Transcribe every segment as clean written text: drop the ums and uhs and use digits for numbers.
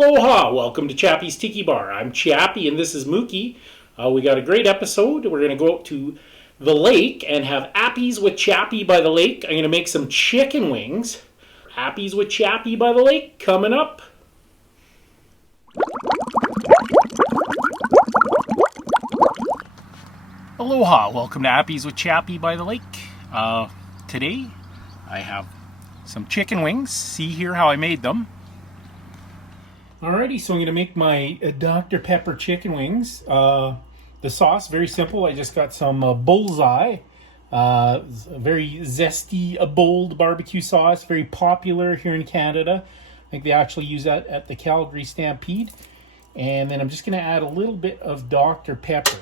Aloha! Welcome to Chappie's Tiki Bar. I'm Chappie and this is Mookie. We got a great episode. We're going to go out to the lake and have appies with Chappie by the lake. I'm going to make some chicken wings. Appies with Chappie by the lake coming up. Aloha! Welcome to Appies with Chappie by the lake. Today I have some chicken wings. See here how I made them. Alrighty, so I'm going to make my Dr. Pepper chicken wings. The sauce, very simple. I just got some bullseye, very zesty, bold barbecue sauce, very popular here in Canada. I think they actually use that at the Calgary Stampede. And then I'm just going to add a little bit of Dr. Pepper.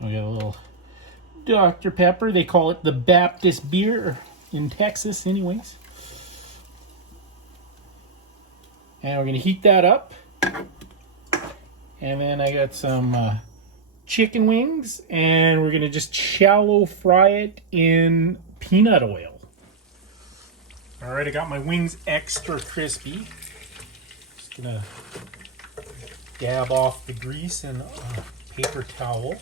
We got a little Dr. Pepper. They call it the Baptist beer in Texas anyways. And we're going to heat that up. And then I got some chicken wings. And we're going to just shallow fry it in peanut oil. Alright, I got my wings extra crispy. Just going to dab off the grease in a paper towel.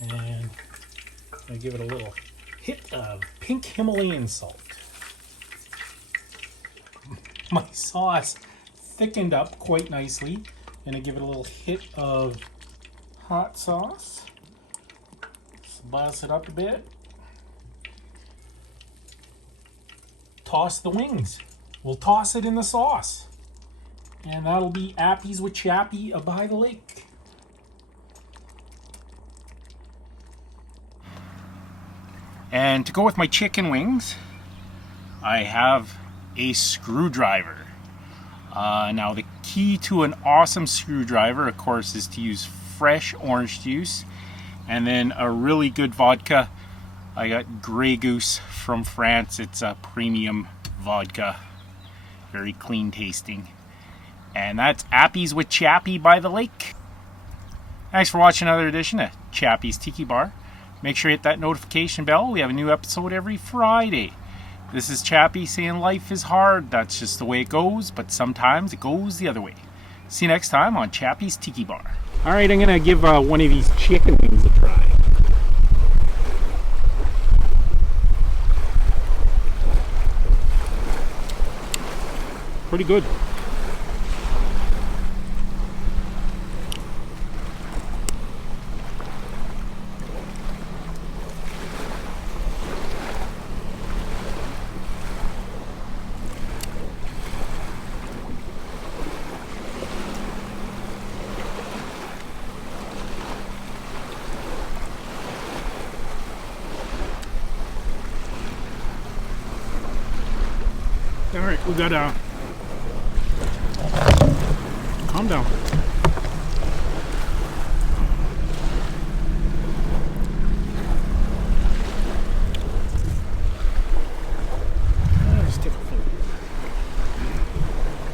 And I give it a little hit of pink Himalayan salt. My sauce thickened up quite nicely, and I give it a little hit of hot sauce. Spice it up a bit. Toss the wings. We'll toss it in the sauce. And that'll be Appies with Chappie by the lake. And to go with my chicken wings, I have a screwdriver. Now the key to an awesome screwdriver, of course, is to use fresh orange juice and then a really good vodka. I got Grey Goose from France. It's a premium vodka, very clean tasting. And that's Appies with Chappie by the lake. Thanks for watching another edition of Chappie's Tiki Bar. Make sure you hit that notification bell. We have a new episode every Friday. This is Chappie saying life is hard. That's just the way it goes, but sometimes it goes the other way. See you next time on Chappie's Tiki Bar. Alright, I'm going to give one of these chicken wings a try. Pretty good. All right, we got calm down.